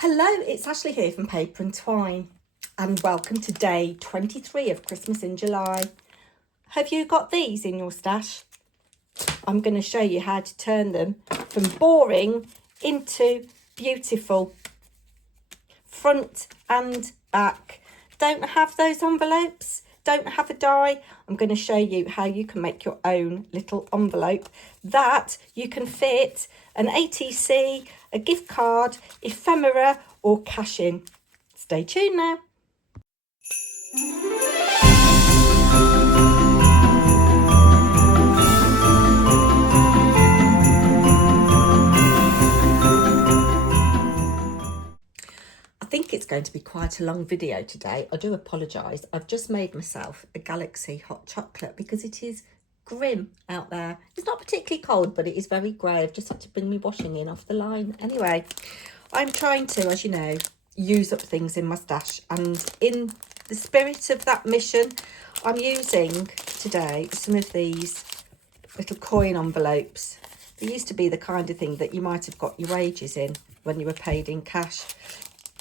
Hello, it's Ashley here from Paper and Twine, and welcome to day 23 of Christmas in July. Have you got these in your stash? I'm going to show you how to turn them from boring into beautiful. Front and back. Don't have those envelopes? Don't have a die? I'm going to show you how you can make your own little envelope that you can fit an ATC, a gift card, ephemera or cash in. Stay tuned now. I think it's going to be quite a long video today. I do apologise. I've just made myself a Galaxy hot chocolate because it is grim out there. It's not particularly cold, but it is very grey. I've just had to bring my washing in off the line. Anyway, I'm trying to, as you know, use up things in my stash. And in the spirit of that mission, I'm using today some of these little coin envelopes. They used to be the kind of thing that you might have got your wages in when you were paid in cash.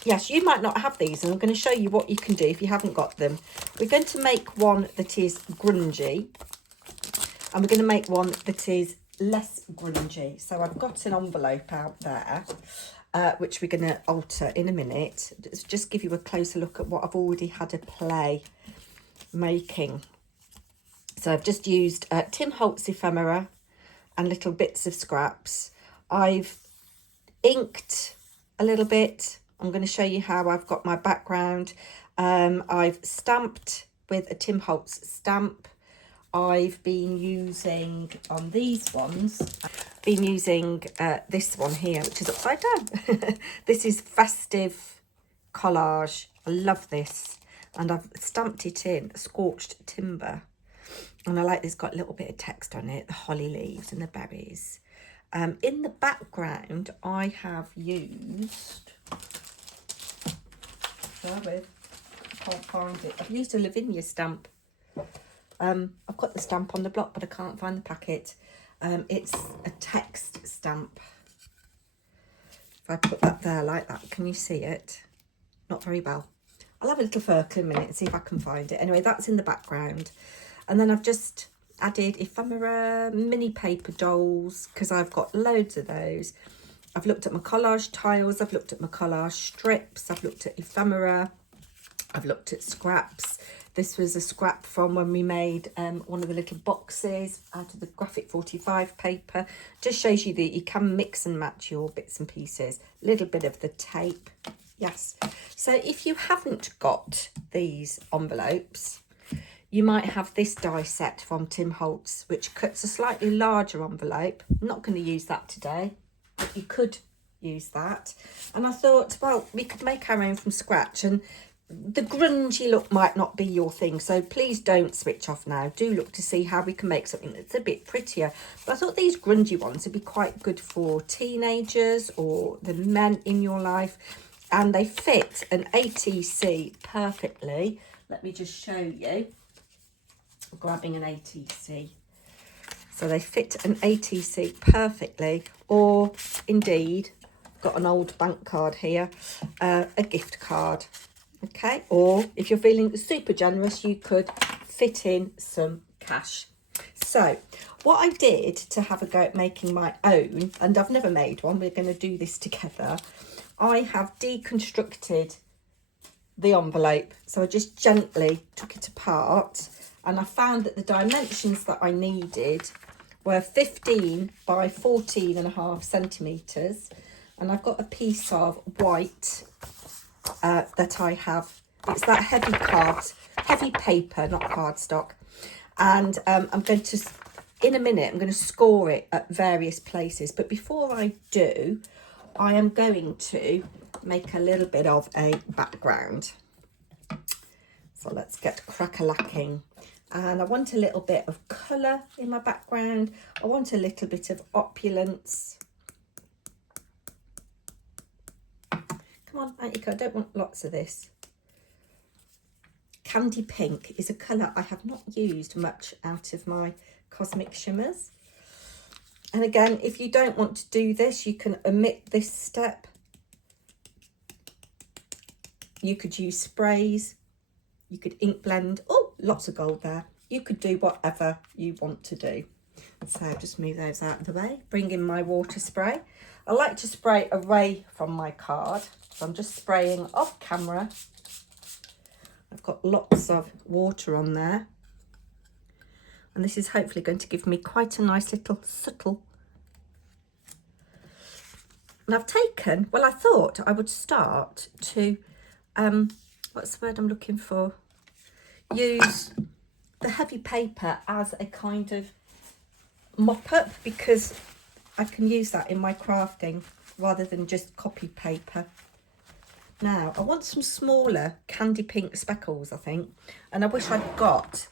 Yes, you might not have these, and I'm going to show you what you can do if you haven't got them. We're going to make one that is grungy, and we're going to make one that is less grungy. So I've got an envelope out there, which we're going to alter in a minute. Just give you a closer look at what I've already had a play making. So I've just used Tim Holtz ephemera and little bits of scraps. I've inked a little bit. I'm going to show you how I've got my background. I've stamped with a Tim Holtz stamp. I've been using, on these ones, this one here, which is upside down. This is Festive Collage. I love this. And I've stamped it in Scorched Timber. And I like this, got a little bit of text on it, the holly leaves and the berries. In the background, I have used... I can't find it. I've used a Lavinia stamp. I've got the stamp on the block, but I can't find the packet. It's a text stamp. If I put that there like that, can you see it? Not very well. I'll have a little furcle in a minute and see if I can find it. Anyway, that's in the background. And then I've just added ephemera, mini paper dolls, because I've got loads of those. I've looked at my collage tiles, I've looked at my collage strips, I've looked at ephemera, I've looked at scraps. This was a scrap from when we made one of the little boxes out of the graphic 45 paper. Just shows you that you can mix and match your bits and pieces. A little bit of the tape, yes. So if you haven't got these envelopes, you might have this die set from Tim Holtz, which cuts a slightly larger envelope. I'm not going to use that today. You could use that. And I thought, well, we could make our own from scratch, and the grungy look might not be your thing, so please don't switch off now. Do look to see how we can make something that's a bit prettier. But I thought these grungy ones would be quite good for teenagers or the men in your life, and they fit an ATC perfectly. Let me just show you. Grabbing an ATC. So they fit an ATC perfectly, or indeed, got an old bank card here, a gift card, okay? Or if you're feeling super generous, you could fit in some cash. So what I did to have a go at making my own, and I've never made one, we're going to do this together, I have deconstructed the envelope. So I just gently took it apart, and I found that the dimensions that I needed were 15 by 14.5 centimetres. And I've got a piece of white that I have. It's that heavy paper, not cardstock. And I'm going to, in a minute, I'm going to score it at various places. But before I do, I am going to make a little bit of a background. So let's get crack-a-lacking. And I want a little bit of colour in my background. I want a little bit of opulence. Come on, out you go. I don't want lots of this. Candy pink is a colour I have not used much out of my cosmic shimmers. And again, if you don't want to do this, you can omit this step. You could use sprays, you could ink blend. Oh, lots of gold there. You could do whatever you want to do. So just move those out of the way. Bring in my water spray. I like to spray away from my card. So I'm just spraying off camera. I've got lots of water on there. And this is hopefully going to give me quite a nice little subtle. And I've taken, well, I thought I would start to, what's the word I'm looking for? Use the heavy paper as a kind of mop up, because I can use that in my crafting rather than just copy paper. Now, I want some smaller candy pink speckles, I think. And I wish I'd got,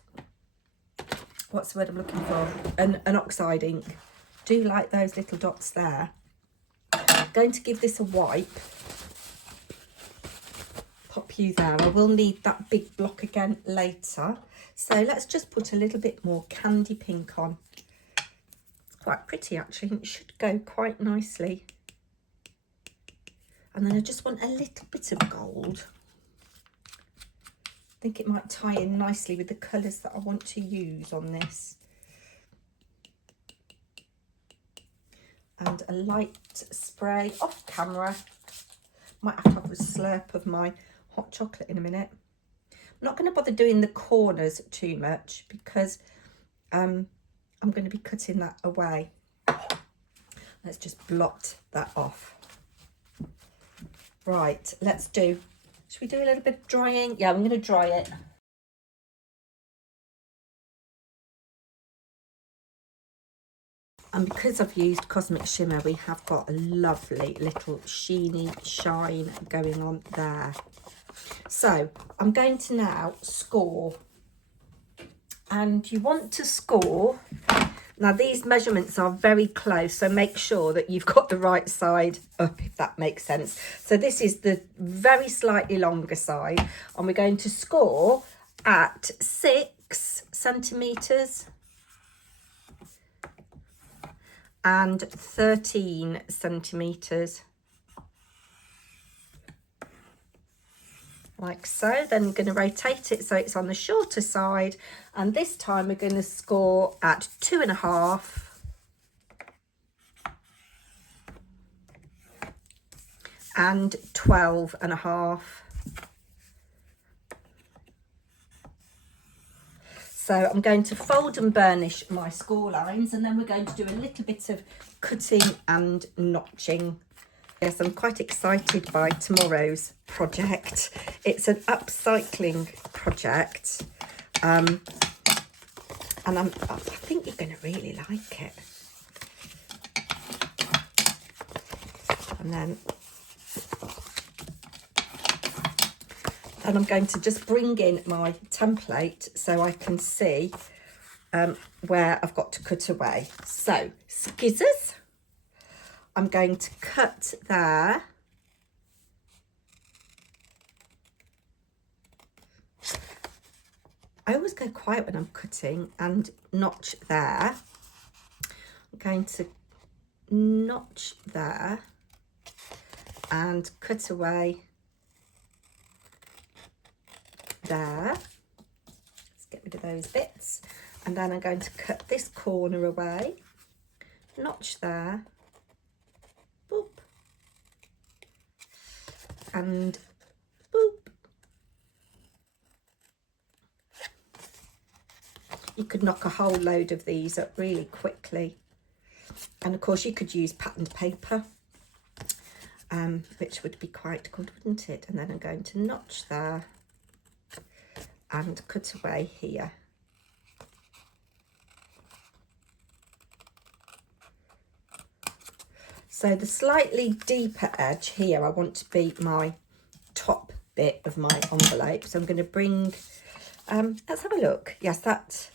what's the word I'm looking for? An oxide ink. Do like those little dots there. I'm going to give this a wipe. Pop you there. I will need that big block again later. So let's just put a little bit more candy pink on. It's quite pretty actually, and it should go quite nicely. And then I just want a little bit of gold. I think it might tie in nicely with the colours that I want to use on this. And a light spray off camera. Might have to have a slurp of my hot chocolate in a minute. I'm not going to bother doing the corners too much because I'm going to be cutting that away. Let's just blot that off. Right, let's do, should we do a little bit of drying? Yeah, I'm going to dry it. And because I've used Cosmic Shimmer, we have got a lovely little sheeny shine going on there. So I'm going to now score. And you want to score. Now these measurements are very close, so make sure that you've got the right side up, if that makes sense. So this is the very slightly longer side, and we're going to score at 6 centimetres and 13 centimetres. Like so. Then we're going to rotate it so it's on the shorter side, and this time we're going to score at 2.5 and 12.5. So I'm going to fold and burnish my score lines, and then we're going to do a little bit of cutting and notching. Yes, I'm quite excited by tomorrow's project. It's an upcycling project, and I think you're going to really like it. And then I'm going to just bring in my template so I can see where I've got to cut away. So, scissors. I'm going to cut there. I always go quiet when I'm cutting, and notch there. I'm going to notch there and cut away there. Let's get rid of those bits. And then I'm going to cut this corner away, notch there, boop, and boop. You could knock a whole load of these up really quickly. And of course you could use patterned paper, which would be quite good, wouldn't it? And then I'm going to notch there and cut away here. So the slightly deeper edge here, I want to be my top bit of my envelope. So I'm going to bring, let's have a look. Yes, that.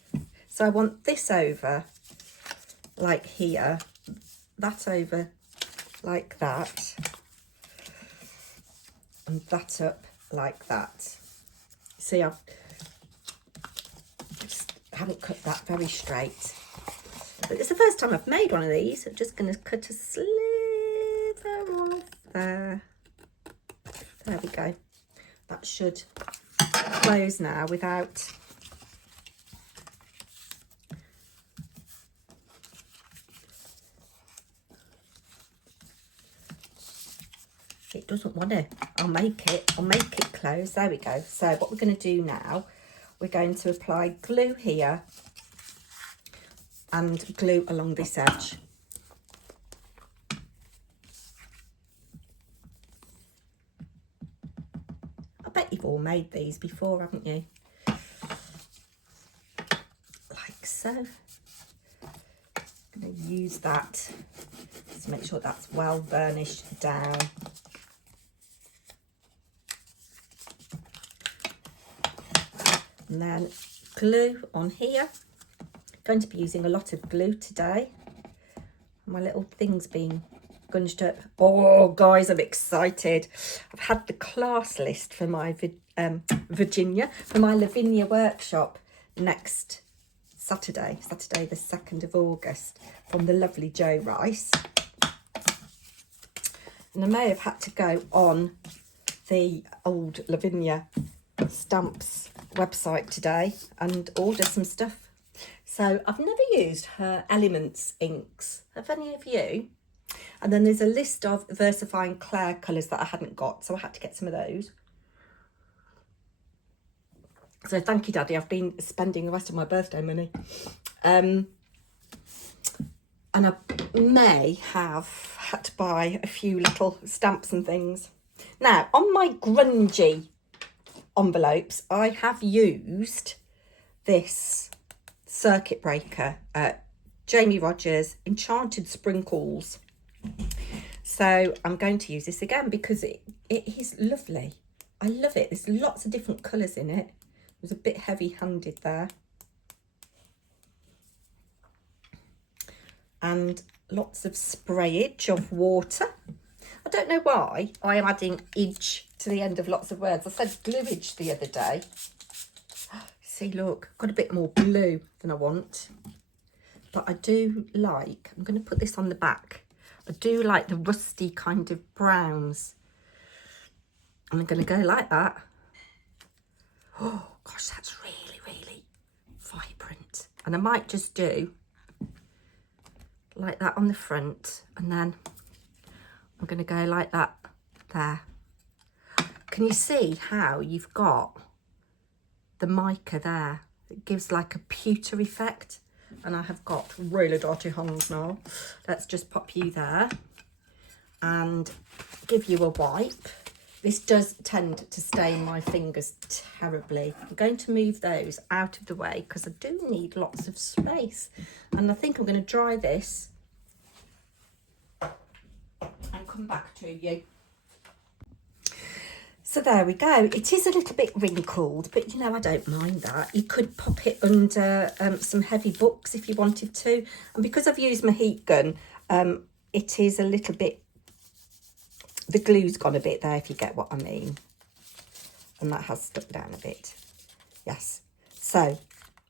So I want this over like here, that over like that, and that up like that. See, I just haven't cut that very straight. But it's the first time I've made one of these. I'm just going to cut a slither off there. There we go. that should close now without it doesn't want to. I'll make it close. There we go. So what we're going to do now, we're going to apply glue here and glue along this edge. I bet you've all made these before, haven't you? Like so. I'm going to use that to make sure that's well burnished down. And then glue on here. Going to be using a lot of glue today. My little thing's been gunged up. Oh, guys, I'm excited. I've had the class list for my Lavinia workshop next Saturday the 2nd of August, from the lovely Jo Rice. And I may have had to go on the old Lavinia Stamps website today and order some stuff. So I've never used her Elements inks. Have any of you? And then there's a list of VersaFine Claire colours that I hadn't got, so I had to get some of those. So thank you, Daddy. I've been spending the rest of my birthday money. And I may have had to buy a few little stamps and things. Now, on my grungy envelopes, I have used this circuit breaker, Jamie Rogers Enchanted Sprinkles. So I'm going to use this again because it is lovely. I love it. There's lots of different colours in it. It was a bit heavy-handed there. And lots of sprayage of water. I don't know why I am adding "age" to the end of lots of words. I said gluage the other day. See, look, got a bit more blue than I want. But I do like, I'm going to put this on the back. I do like the rusty kind of browns. And I'm going to go like that. Oh, gosh, that's really, really vibrant. And I might just do like that on the front. And then I'm going to go like that there. Can you see how you've got the mica there? It gives like a pewter effect. And I have got really dirty hands now. Let's just pop you there and give you a wipe. This does tend to stain my fingers terribly. I'm going to move those out of the way because I do need lots of space. And I think I'm going to dry this and come back to you. So there we go. It is a little bit wrinkled, but you know, I don't mind that. You could pop it under some heavy books if you wanted to. And because I've used my heat gun, it is a little bit, the glue's gone a bit there, if you get what I mean. And that has stuck down a bit. Yes. So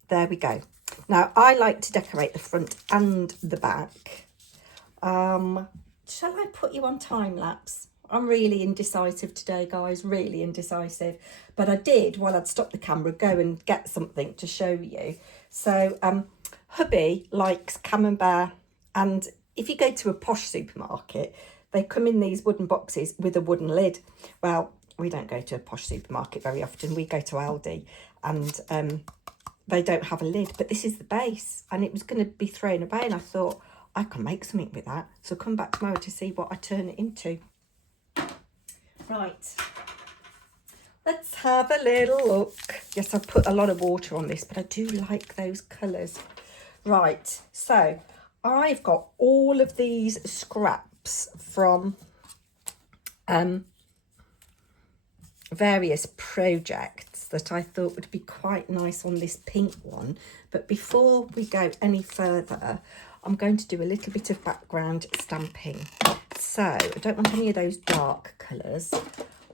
there we go. Now, I like to decorate the front and the back. Shall I put you on time lapse? I'm really indecisive today, guys, really indecisive. But I did, while I'd stopped the camera, go and get something to show you. So hubby likes Camembert, and if you go to a posh supermarket, they come in these wooden boxes with a wooden lid. Well, we don't go to a posh supermarket very often. We go to Aldi, and they don't have a lid, but this is the base, and it was going to be thrown away, and I thought, I can make something with that. So come back tomorrow to see what I turn it into. Right, let's have a little look. Yes, I've put a lot of water on this, but I do like those colours. Right, so I've got all of these scraps from various projects that I thought would be quite nice on this pink one. But before we go any further, I'm going to do a little bit of background stamping. So I don't want any of those dark colours.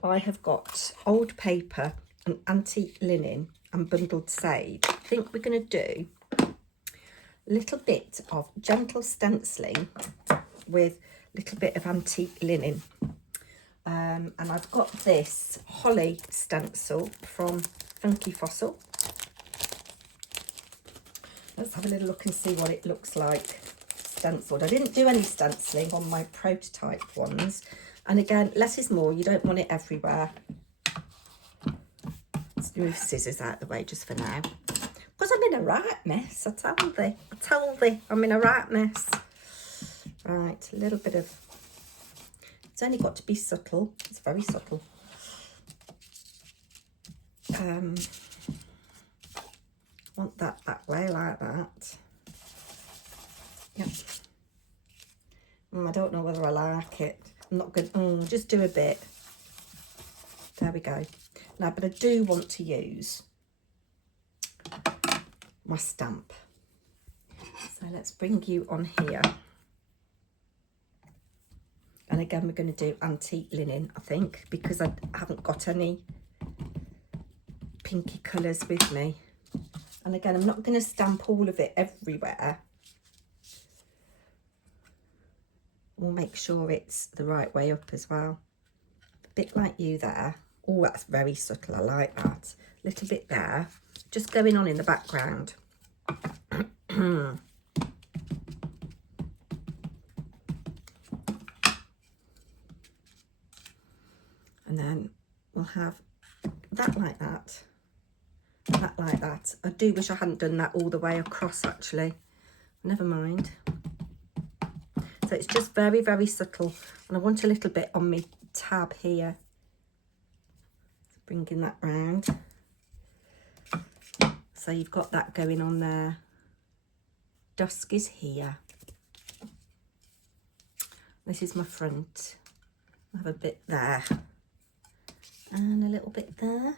I have got old paper and antique linen and bundled sage. I think we're going to do a little bit of gentle stenciling with a little bit of antique linen. And I've got this holly stencil from Funky Fossil. Let's have a little look and see what it looks like stenciled. I didn't do any stenciling on my prototype ones. And again, less is more. You don't want it everywhere. Let's move scissors out of the way just for now. Because I'm in a right mess, I told thee. I'm in a right mess. Right, a little bit of... It's only got to be subtle. It's very subtle. Want that way, like that. Yep. I don't know whether I like it. I'm not going to... just do a bit. There we go. Now, but I do want to use my stamp. So let's bring you on here. And again, we're going to do antique linen, I think, because I haven't got any pinky colours with me. And again, I'm not going to stamp all of it everywhere. We'll make sure it's the right way up as well. A bit like you there. Oh, that's very subtle. I like that. A little bit there. Just going on in the background. And then we'll have that like that. That like that. I do wish I hadn't done that all the way across, actually. Never mind. So it's just very, very subtle. And I want a little bit on my tab here. Bringing that round. So you've got that going on there. Dusk is here. This is my front. I have a bit there. And a little bit there.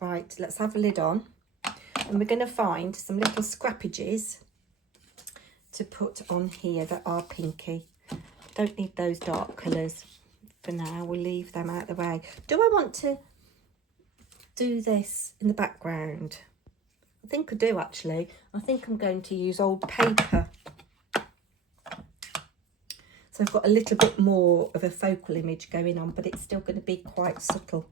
Right, let's have a lid on. And we're going to find some little scrappages to put on here that are pinky. Don't need those dark colours for now. We'll leave them out of the way. Do I want to do this in the background? I think I do, actually. I think I'm going to use old paper. So I've got a little bit more of a focal image going on, but it's still going to be quite subtle.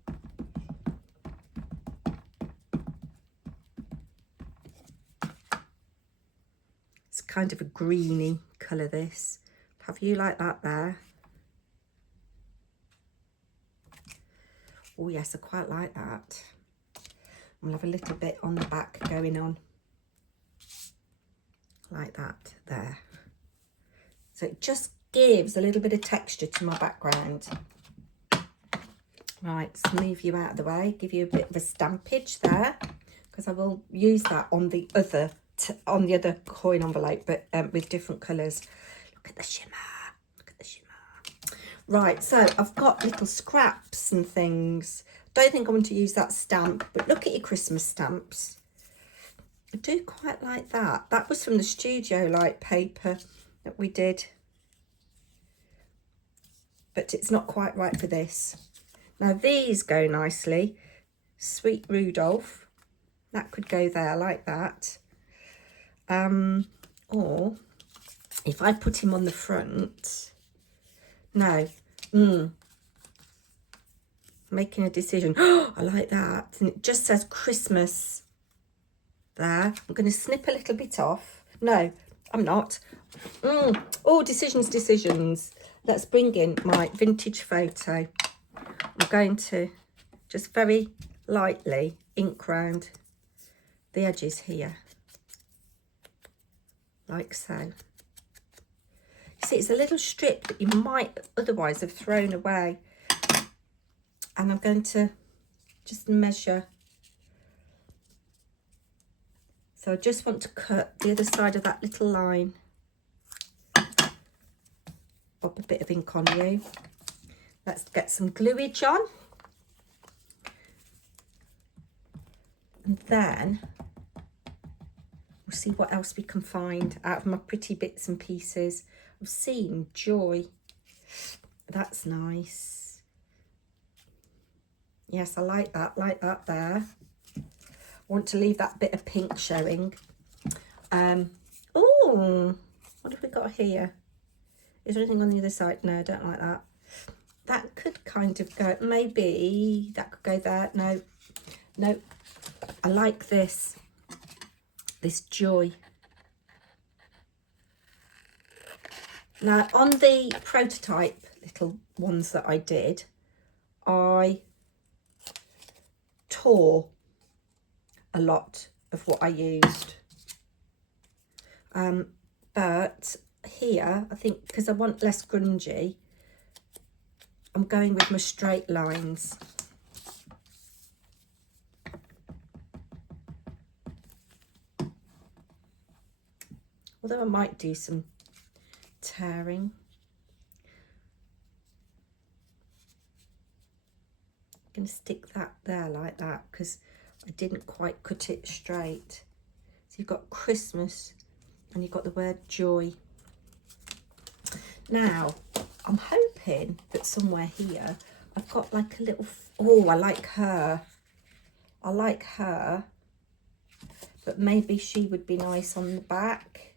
It's kind of a greeny colour, this. Have you like that there? Oh yes, I quite like that. We'll have a little bit on the back going on. Like that there. So it just gives a little bit of texture to my background. Right, let's move you out of the way. Give you a bit of a stampage there. Because I will use that on the other coin envelope, but with different colours. Look at the shimmer. Look at the shimmer. Right, so I've got little scraps and things. Don't think I want to use that stamp, but look at your Christmas stamps. I do quite like that. That was from the studio light paper that we did. But it's not quite right for this. Now these go nicely. Sweet Rudolph. That could go there like that. Or if I put him on the front. No. Making a decision. Oh, I like that. And it just says Christmas there. I'm going to snip a little bit off. No, I'm not. Oh, decisions. Let's bring in my vintage photo. I'm going to just very lightly ink round the edges here. Like so. You see, it's a little strip that you might otherwise have thrown away. And I'm going to just measure. So I just want to cut the other side of that little line. Pop a bit of ink on you. Let's get some gluage on. And then we'll see what else we can find out of my pretty bits and pieces. I've seen Joy. That's nice. Yes, I like that there. I want to leave that bit of pink showing. Oh, what have we got here? Is there anything on the other side? No, I don't like that. that could kind of go, maybe that could go there. No, no, I like this joy. Now on the prototype little ones that I did, I tore a lot of what I used. But here, I think because I want less grungy, I'm going with my straight lines. Although I might do some tearing. I'm going to stick that there like that because I didn't quite cut it straight. So you've got Christmas and you've got the word joy. Now, I'm hoping that somewhere here I've got like a little, oh, I like her. I like her. But maybe she would be nice on the back.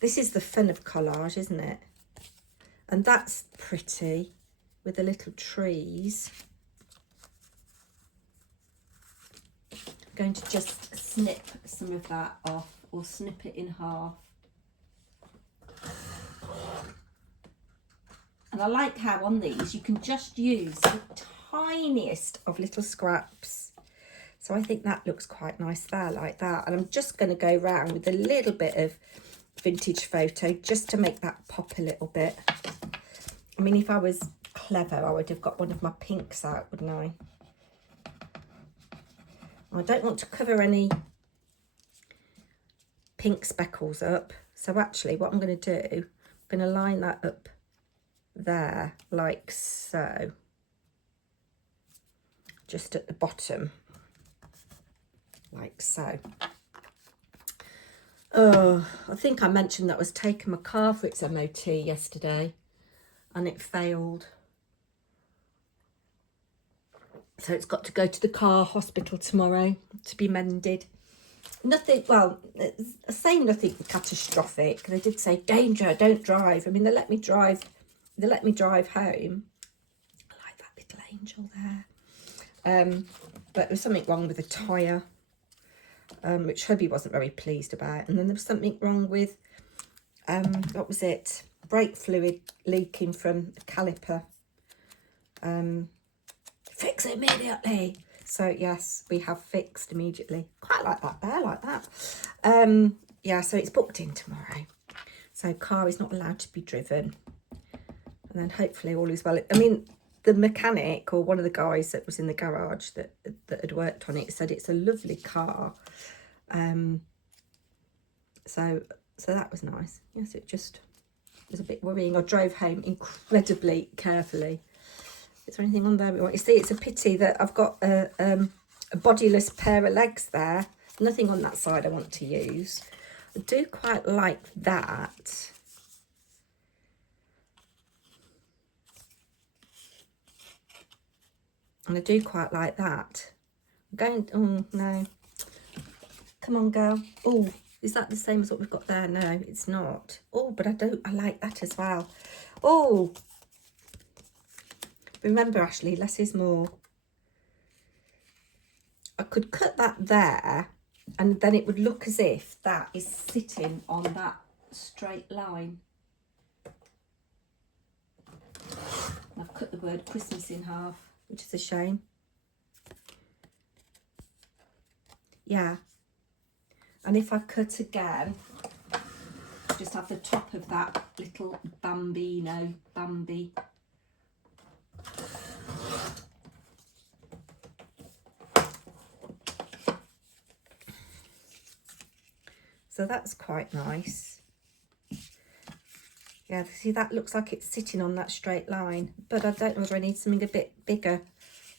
This is the fun of collage, isn't it? And that's pretty with the little trees. I'm going to just snip some of that off or snip it in half. And I like how on these you can just use the tiniest of little scraps. So I think that looks quite nice there like that. And I'm just going to go round with a little bit of vintage photo just to make that pop a little bit. I mean, if I was clever, I would have got one of my pinks out, wouldn't I? I don't want to cover any pink speckles up. So actually what I'm going to do, I'm going to line that up there like so. Just at the bottom. Like so. Oh, I think I mentioned that I was taking my car for its MOT yesterday and it failed. So it's got to go to the car hospital tomorrow to be mended. Nothing, well, I say nothing catastrophic. They did say, danger, don't drive. I mean, they let me drive home. I like that little angel there. But there was something wrong with the tyre, which hubby wasn't very pleased about. And then there was something wrong with, what was it? Brake fluid leaking from the caliper. Fix it immediately. So yes, we have fixed immediately. Quite like that there, like that. Yeah, so it's booked in tomorrow. So car is not allowed to be driven. And then hopefully all is well. I mean, the mechanic or one of the guys that was in the garage that had worked on it said it's a lovely car. So that was nice. Yes, it just was a bit worrying. I drove home incredibly carefully. Is there anything on there we want? You see, it's a pity that I've got a bodiless pair of legs there. Nothing on that side I want to use. I do quite like that. And I do quite like that. I'm going, oh no. Come on, girl. Oh, is that the same as what we've got there? No, it's not. Oh, but I like that as well. Oh, remember, Ashley, less is more. I could cut that there and then it would look as if that is sitting on that straight line. I've cut the word Christmas in half, which is a shame. Yeah. And if I cut again, just have the top of that little Bambi. So that's quite nice. Yeah, see, that looks like it's sitting on that straight line, but I don't know whether I need something a bit bigger.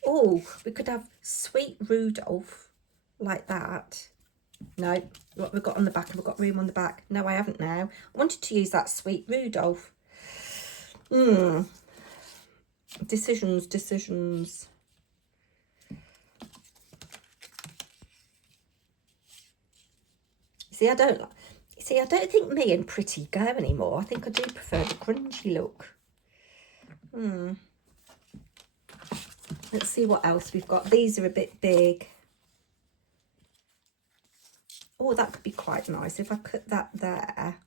Oh, we could have Sweet Rudolph like that. No, what we've got on the back, have we got room on the back? No, I haven't now. I wanted to use that Sweet Rudolph. Decisions. See, I don't like, You see, I don't think me and pretty go anymore. I think I do prefer the grungy look. Let's see what else we've got. These are a bit big. Oh, that could be quite nice if I cut that there.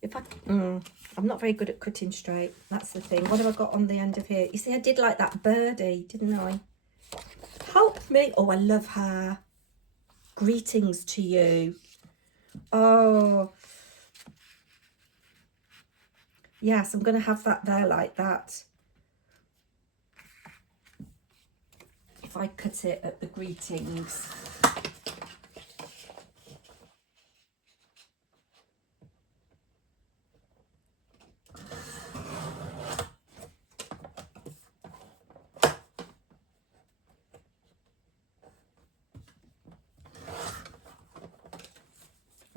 If I, I'm not very good at cutting straight. That's the thing. What have I got on the end of here? You see, I did like that birdie, didn't I? Help me. Oh, I love her. Greetings to you. Oh. Yes, I'm going to have that there like that. If I cut it at the greetings.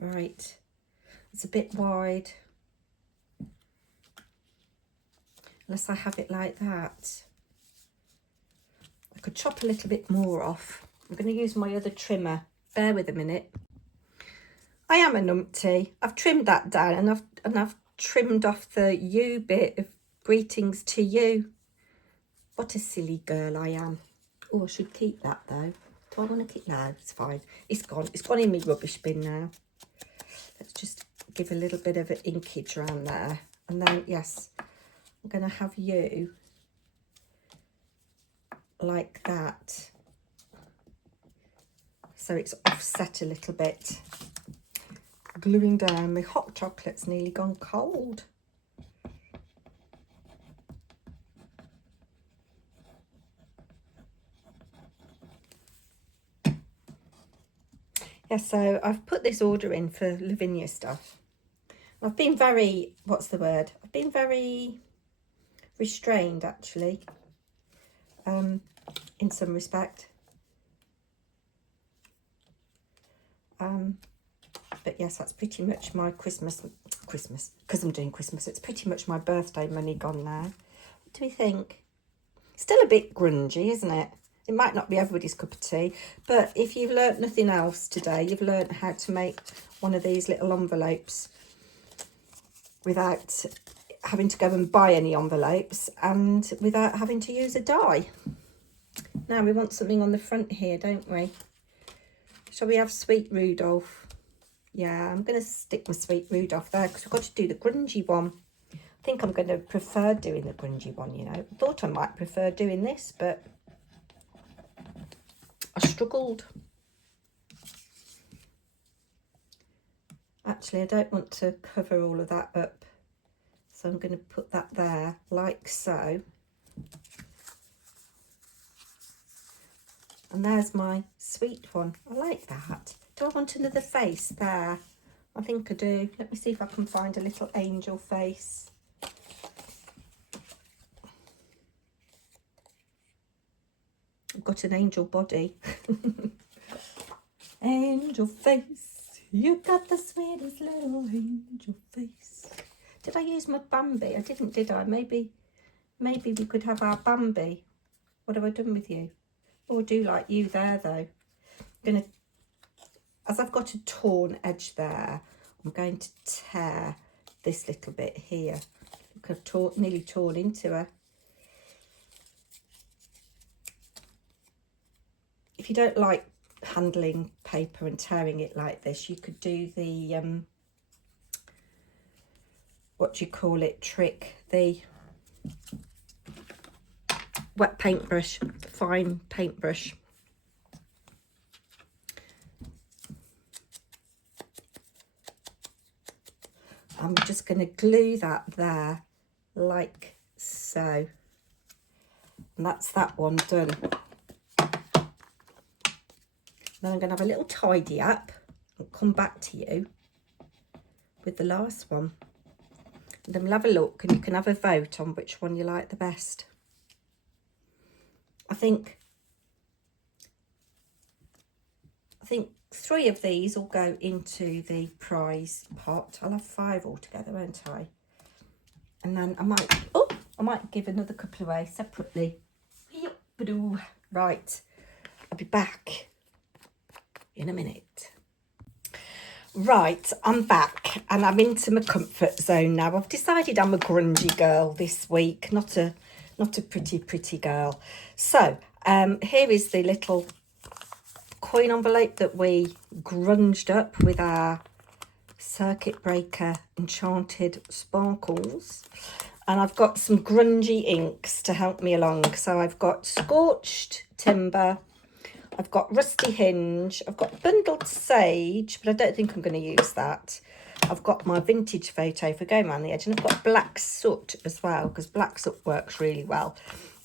Right, it's a bit wide. Unless I have it like that. I could chop a little bit more off. I'm going to use my other trimmer. Bear with a minute. I am a numpty. I've trimmed that down and I've trimmed off the you bit of greetings to you. What a silly girl I am. Oh, I should keep that though. Do I want to keep? No, it's fine. It's gone. It's gone in my rubbish bin now. Let's just give a little bit of an inkage around there. And then, yes, I'm going to have you like that. So it's offset a little bit. Gluing down. My hot chocolate's nearly gone cold. Yeah, so I've put this order in for Lavinia stuff. I've been very, what's the word? I've been very restrained, actually, in some respect. But yes, that's pretty much my Christmas, because I'm doing Christmas, it's pretty much my birthday money gone now. What do we think? Still a bit grungy, isn't it? It might not be everybody's cup of tea, but if you've learnt nothing else today, you've learnt how to make one of these little envelopes without having to go and buy any envelopes and without having to use a die. Now we want something on the front here, don't we? Shall we have Sweet Rudolph? Yeah, I'm going to stick my Sweet Rudolph there because we've got to do the grungy one. I think I'm going to prefer doing the grungy one, you know. I thought I might prefer doing this, but I struggled. Actually, I don't want to cover all of that up. So I'm going to put that there like so. And there's my sweet one. I like that. Do I want another face there? I think I do. Let me see if I can find a little angel face. I've got an angel body. Angel face, you got the sweetest little angel face. Did I use my Bambi? I didn't, did I? Maybe we could have our Bambi. What have I done with you? Oh, I do like you there though. I'm going to, as I've got a torn edge there, I'm going to tear this little bit here. Look, I've nearly torn into her. If you don't like handling paper and tearing it like this, you could do the what do you call it trick, the wet paintbrush, fine paintbrush. I'm just going to glue that there like so, and that's that one done. Then I'm going to have a little tidy up and come back to you with the last one. And then we'll have a look and you can have a vote on which one you like the best. I think 3 of these will go into the prize pot. I'll have 5 altogether, won't I? And then I might give another couple away separately. Right, I'll be back in a minute. Right, I'm back and I'm into my comfort zone now. I've decided I'm a grungy girl this week, not a pretty girl. So here is the little coin envelope that we grunged up with our circuit breaker enchanted sparkles, and I've got some grungy inks to help me along. So I've got Scorched Timber, I've got Rusty Hinge, I've got Bundled Sage, but I don't think I'm going to use that. I've got my vintage photo for going around the edge, and I've got Black Soot as well, because Black Soot works really well.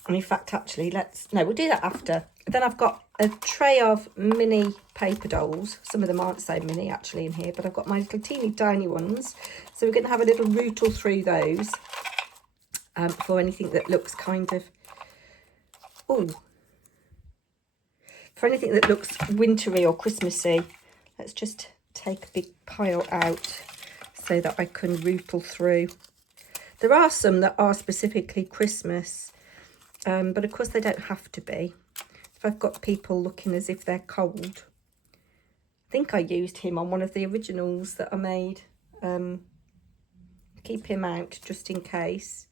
And in fact, actually, we'll do that after. Then I've got a tray of mini paper dolls. Some of them aren't so mini actually in here, but I've got my little teeny tiny ones. So we're going to have a little rootle through those for anything that looks kind of, for anything that looks wintry or Christmassy. Let's just take a big pile out so that I can rootle through. There are some that are specifically Christmas, but of course they don't have to be. If I've got people looking as if they're cold, I think I used him on one of the originals that I made. Keep him out just in case.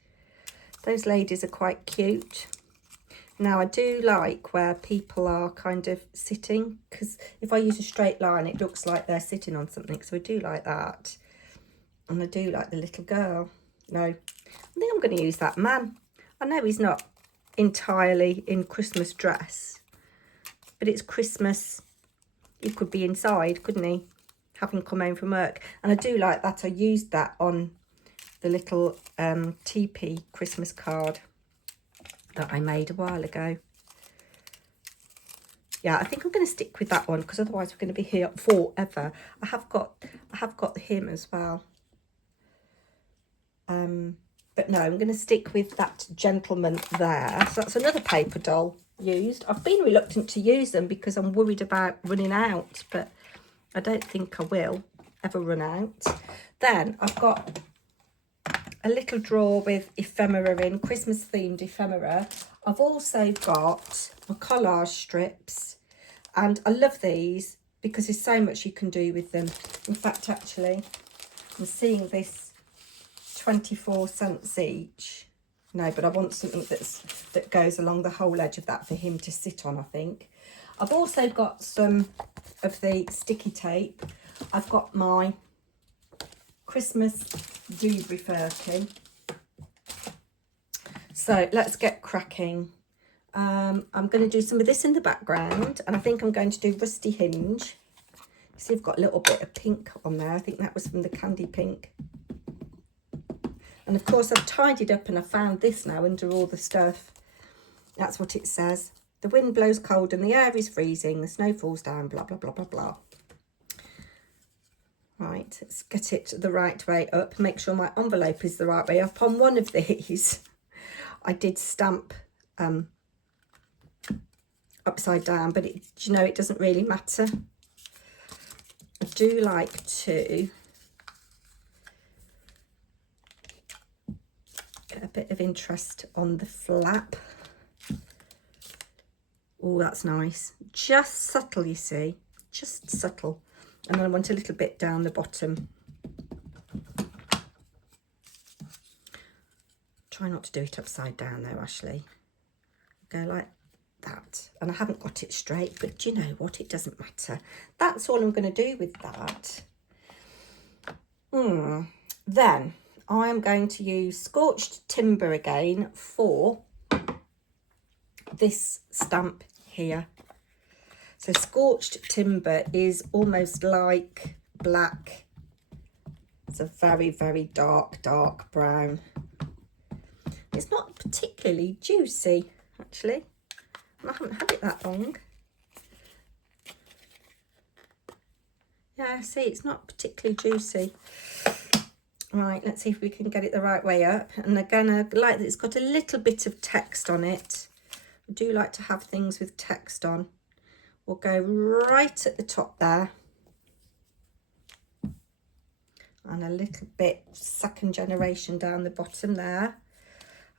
Those ladies are quite cute. Now I do like where people are kind of sitting, because if I use a straight line it looks like they're sitting on something, so I do like that. And I do like the little girl. No, I think I'm going to use that man. I know he's not entirely in Christmas dress, but it's Christmas. He could be inside, couldn't he, having come home from work. And I do like that I used that on the little teepee Christmas card that I made a while ago. Yeah, I think I'm going to stick with that one, because otherwise we're going to be here forever. I have got him as well. But no, I'm going to stick with that gentleman there. So that's another paper doll used. I've been reluctant to use them because I'm worried about running out, but I don't think I will ever run out. Then I've got a little drawer with ephemera in, Christmas themed ephemera. I've also got my collage strips, and I love these because there's so much you can do with them. In fact, actually, I'm seeing this 24 cents each. No, but I want something that goes along the whole edge of that for him to sit on, I think. I've also got some of the sticky tape. I've got my Christmas Dewberry Firkin. So let's get cracking. I'm going to do some of this in the background, and I think I'm going to do Rusty Hinge. See, I've got a little bit of pink on there. I think that was from the candy pink. And of course I've tidied up and I found this now under all the stuff. That's what it says. The wind blows cold and the air is freezing. The snow falls down, blah, blah, blah, blah, blah. Right, let's get it the right way up. Make sure my envelope is the right way up. On one of these, I did stamp upside down, but it doesn't really matter. I do like to get a bit of interest on the flap. Oh, that's nice. Just subtle, you see, just subtle. And then I want a little bit down the bottom. Try not to do it upside down though, Ashley. Go like that. And I haven't got it straight, but do you know what? It doesn't matter. That's all I'm going to do with that. Then I am going to use Scorched Timber again for this stamp here. So Scorched Timber is almost like black. It's a very, very dark brown. It's not particularly juicy, actually. I haven't had it that long. Yeah, see, it's not particularly juicy. Right, let's see if we can get it the right way up. And again, I like that it's got a little bit of text on it. I do like to have things with text on. We'll go right at the top there. And a little bit second generation down the bottom there.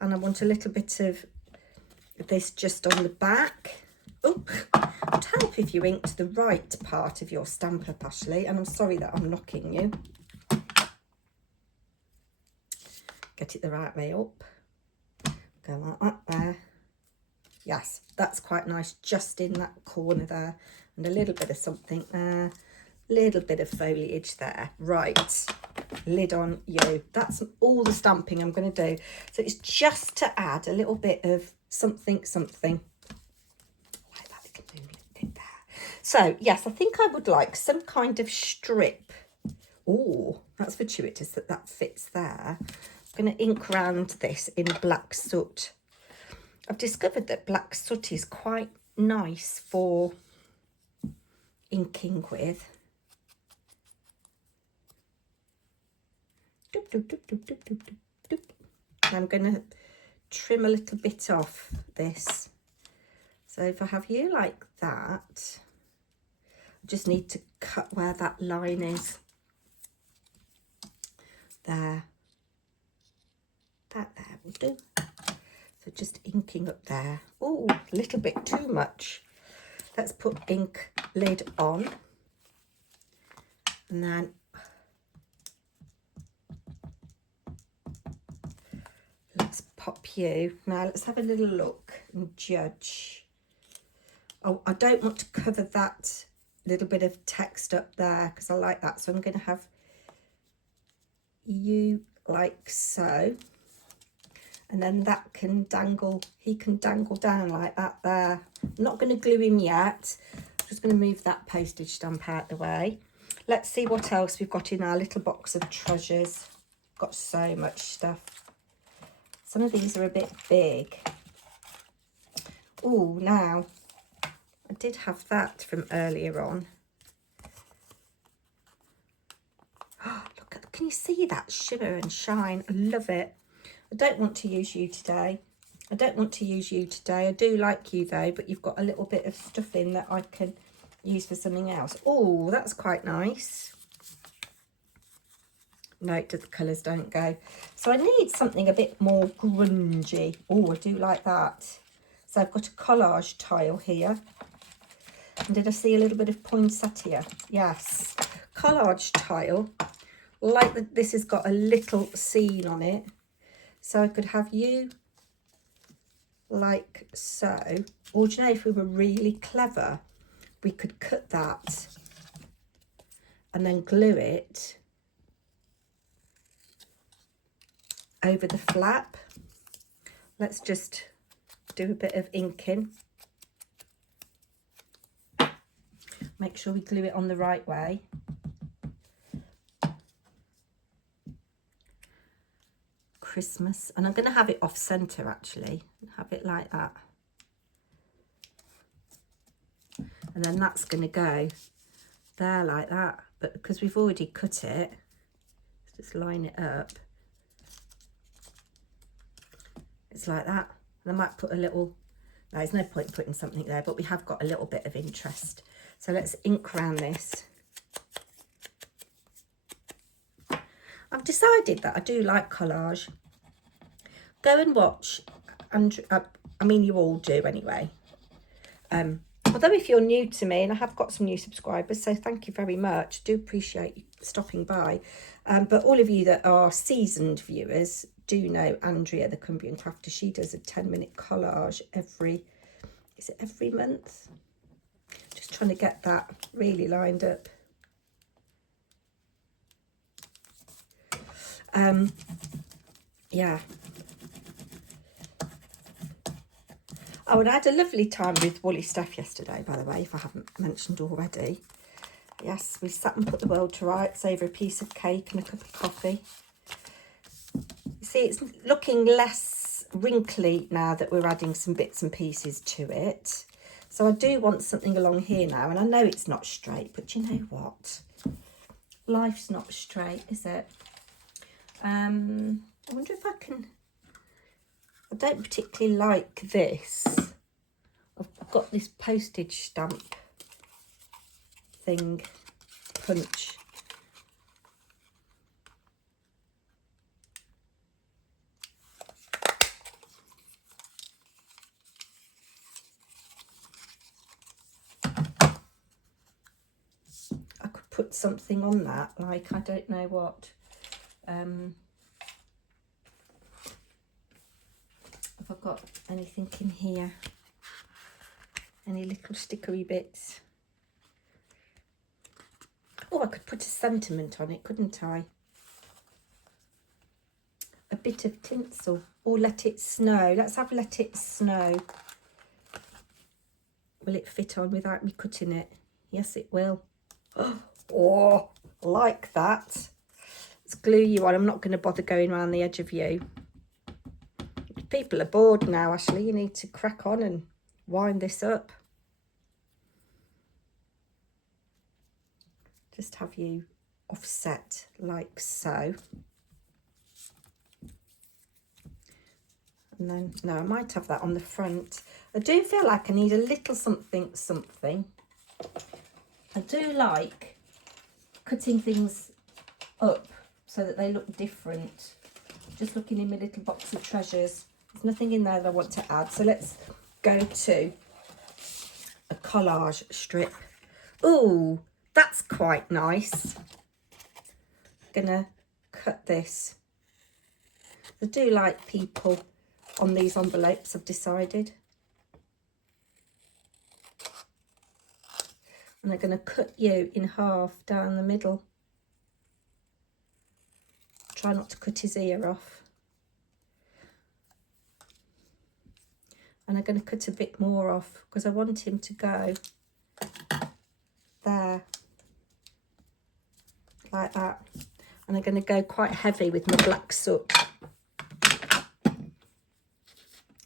And I want a little bit of this just on the back. Oh, it'd help if you inked the right part of your stamp up, Ashley, and I'm sorry that I'm knocking you. Get it the right way up. Go like that there. Yes, that's quite nice, just in that corner there. And a little bit of something there. Little bit of foliage there. Right, lid on you. That's all the stamping I'm going to do. So it's just to add a little bit of something. Like that little moonlit thing there. So, yes, I think I would like some kind of strip. Oh, that's fortuitous that fits there. I'm going to ink around this in black soot. I've discovered that black soot is quite nice for inking with. Doop, doop, doop, doop, doop, doop, doop, doop. And I'm going to trim a little bit off this. So if I have you like that, I just need to cut where that line is. There. That there will do. So just inking up there. Oh, a little bit too much. Let's put ink lid on. And then let's pop you. Now let's have a little look and judge. Oh, I don't want to cover that little bit of text up there because I like that. So I'm going to have you like so. And then that can dangle, he can dangle down like that there. I'm not going to glue him yet. I'm just going to move that postage stamp out the way. Let's see what else we've got in our little box of treasures. Got so much stuff. Some of these are a bit big. Oh, now, I did have that from earlier on. Oh, look, can you see that shimmer and shine? I love it. I don't want to use you today. I do like you though, but you've got a little bit of stuff in that I can use for something else. Oh, that's quite nice. No, the colours don't go. So I need something a bit more grungy. Oh, I do like that. So I've got a collage tile here. And did I see a little bit of poinsettia? Yes. Collage tile. Like that, this has got a little scene on it. So I could have you like so. Or do you know, if we were really clever, we could cut that and then glue it over the flap. Let's just do a bit of inking. Make sure we glue it on the right way. Christmas, and I'm going to have it off center actually, have it like that, and then that's going to go there like that, but because we've already cut it, let's just line it up. It's like that, and I might put a little, no, there's no point putting something there, but we have got a little bit of interest. So let's ink around this. I've decided that I do like collage. Go and watch, and I mean you all do anyway. Although if you're new to me, and I have got some new subscribers, so thank you very much. Do appreciate you stopping by. But all of you that are seasoned viewers do know Andrea, the Cumbrian Crafter. She does a 10-minute collage every month? Just trying to get that really lined up. Yeah. Oh, and I had a lovely time with Woolly Stuff yesterday, by the way, if I haven't mentioned already. Yes, we sat and put the world to rights over a piece of cake and a cup of coffee. You see, it's looking less wrinkly now that we're adding some bits and pieces to it. So I do want something along here now, and I know it's not straight, but you know what? Life's not straight, is it? I wonder if I can... I don't particularly like this. I've got this postage stamp thing, punch. put something on that, like I don't know what. Have I got anything in here? Any little stickery bits? Oh, I could put a sentiment on it, couldn't I? A bit of tinsel. Or let it snow. Let's have let it snow. Will it fit on without me cutting it? Yes, it will. Oh, like that. Let's glue you on. I'm not going to bother going around the edge of you. People are bored now, Ashley. You need to crack on and wind this up. Just have you offset like so. And then, no, I might have that on the front. I do feel like I need a little something. I do like cutting things up so that they look different. Just looking in my little box of treasures. There's nothing in there that I want to add. So let's go to a collage strip. Ooh, that's quite nice. Gonna cut this. I do like people on these envelopes, I've decided. And I'm going to cut you in half down the middle. Try not to cut his ear off. And I'm going to cut a bit more off because I want him to go there, like that. And I'm going to go quite heavy with my black soot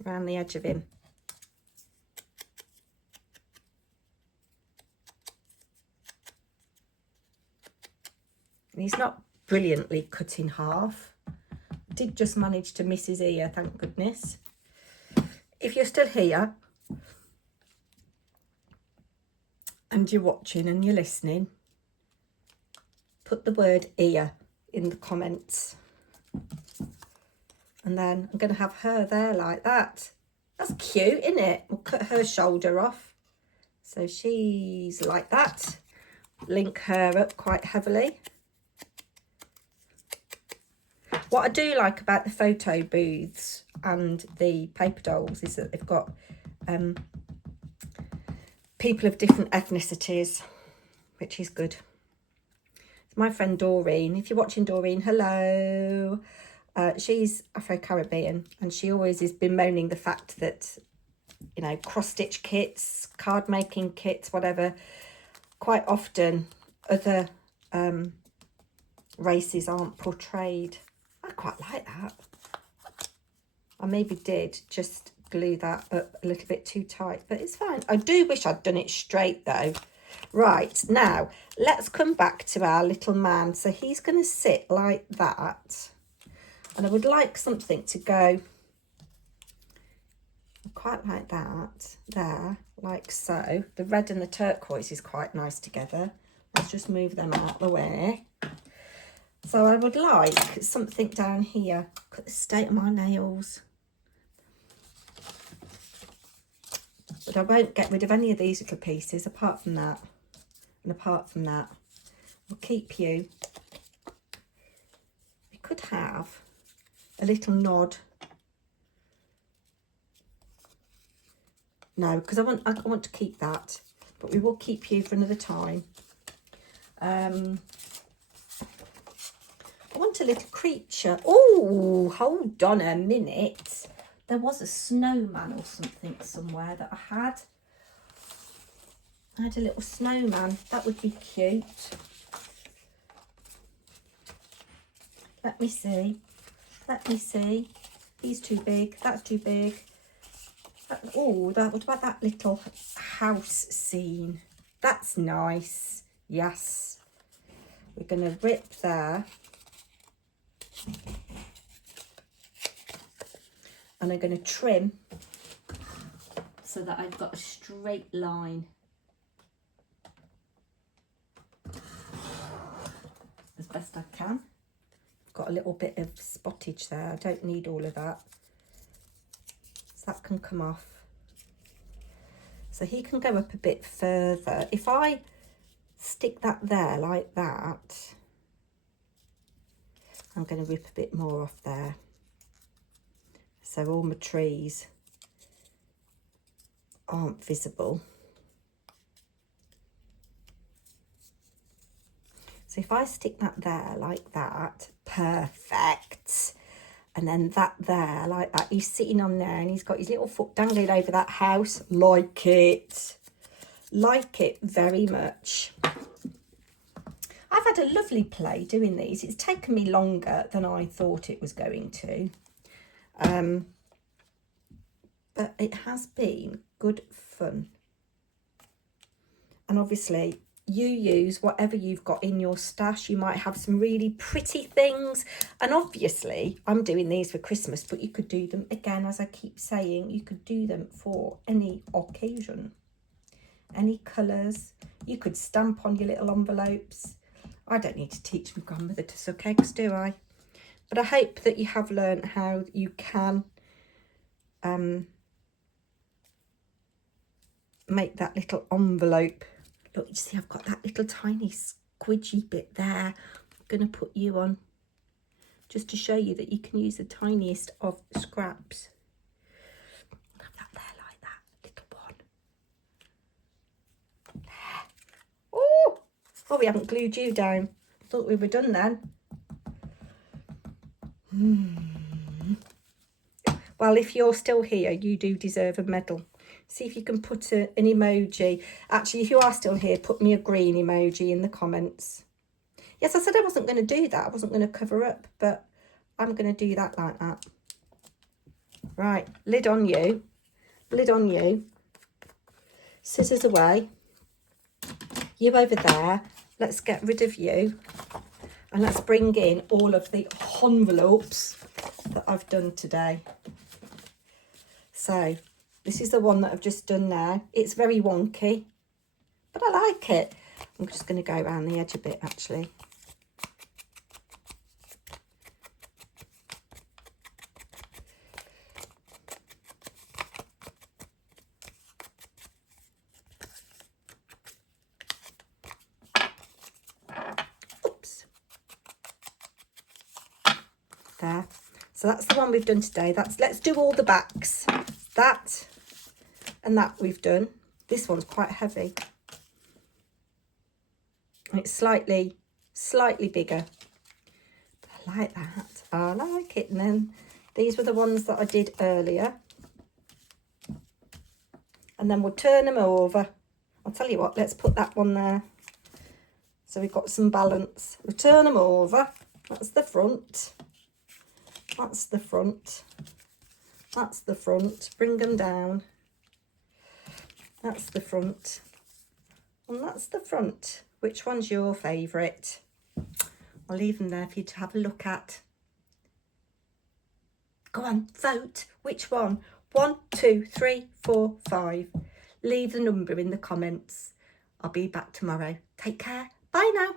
around the edge of him. And he's not brilliantly cut in half. Did just manage to miss his ear, thank goodness. If you're still here and you're watching and you're listening, put the word ear in the comments. And then I'm going to have her there like that. That's cute, isn't it? We'll cut her shoulder off. So she's like that. Link her up quite heavily. What I do like about the photo booths and the paper dolls is that they've got people of different ethnicities, which is good. It's my friend Doreen. If you're watching, Doreen, hello. She's Afro-Caribbean and she always is bemoaning the fact that, you know, cross-stitch kits, card making kits, whatever, quite often other races aren't portrayed. I quite like that. I maybe did just glue that up a little bit too tight, but it's fine. I do wish I'd done it straight though. Right, now let's come back to our little man. So he's going to sit like that. And I would like something to go quite like that, there, like so. The red and the turquoise is quite nice together. Let's just move them out of the way. So I would like something down here. Look at the state of my nails. But I won't get rid of any of these little pieces apart from that. And apart from that, we'll keep you. We could have a little nod. No, because I want to keep that. But we will keep you for another time. I want a little creature. Oh, hold on a minute. There was a snowman or something somewhere that I had. I had a little snowman. That would be cute. Let me see. Let me see. He's too big. That's too big. Oh, what about that little house scene? That's nice. Yes. We're going to rip there. And I'm going to trim so that I've got a straight line. As best I can. I've got a little bit of spottage there. I don't need all of that. So that can come off. So he can go up a bit further. If I stick that there like that. I'm going to rip a bit more off there, so all my trees aren't visible. So if I stick that there like that, perfect. And then that there like that, he's sitting on there and he's got his little foot dangling over that house. Like it very much. I've had a lovely play doing these. It's taken me longer than I thought it was going to. But it has been good fun. And obviously you use whatever you've got in your stash. You might have some really pretty things. And obviously I'm doing these for Christmas, but you could do them again, as I keep saying, you could do them for any occasion, any colours. You could stamp on your little envelopes. I don't need to teach my grandmother to suck eggs, do I? But I hope that you have learned how you can make that little envelope. Look, you see I've got that little tiny squidgy bit there. I'm going to put you on just to show you that you can use the tiniest of scraps. Have that there like that, little one. There. Oh, we haven't glued you down. Thought we were done then. Well, if you're still here, you do deserve a medal. See if you can put an emoji. Actually, if you are still here, put me a green emoji in the comments. Yes, I said I wasn't going to do that. I wasn't going to cover up, but I'm going to do that like that. Right, lid on you. Lid on you. Scissors away. You over there. Let's get rid of you. And let's bring in all of the envelopes that I've done today. So this is the one that I've just done now. It's very wonky, but I like it. I'm just going to go around the edge a bit, actually. Oops. There. So that's the one we've done today. Let's do all the backs. That and that we've done. This one's quite heavy. It's slightly bigger. But I like that. I like it. And then these were the ones that I did earlier. And then we'll turn them over. I'll tell you what, let's put that one there. So we've got some balance. We'll turn them over. That's the front. That's the front. That's the front. Bring them down. That's the front. And that's the front. Which one's your favourite? I'll leave them there for you to have a look at. Go on, vote. Which one? 1, 2, 3, 4, 5. Leave the number in the comments. I'll be back tomorrow. Take care. Bye now.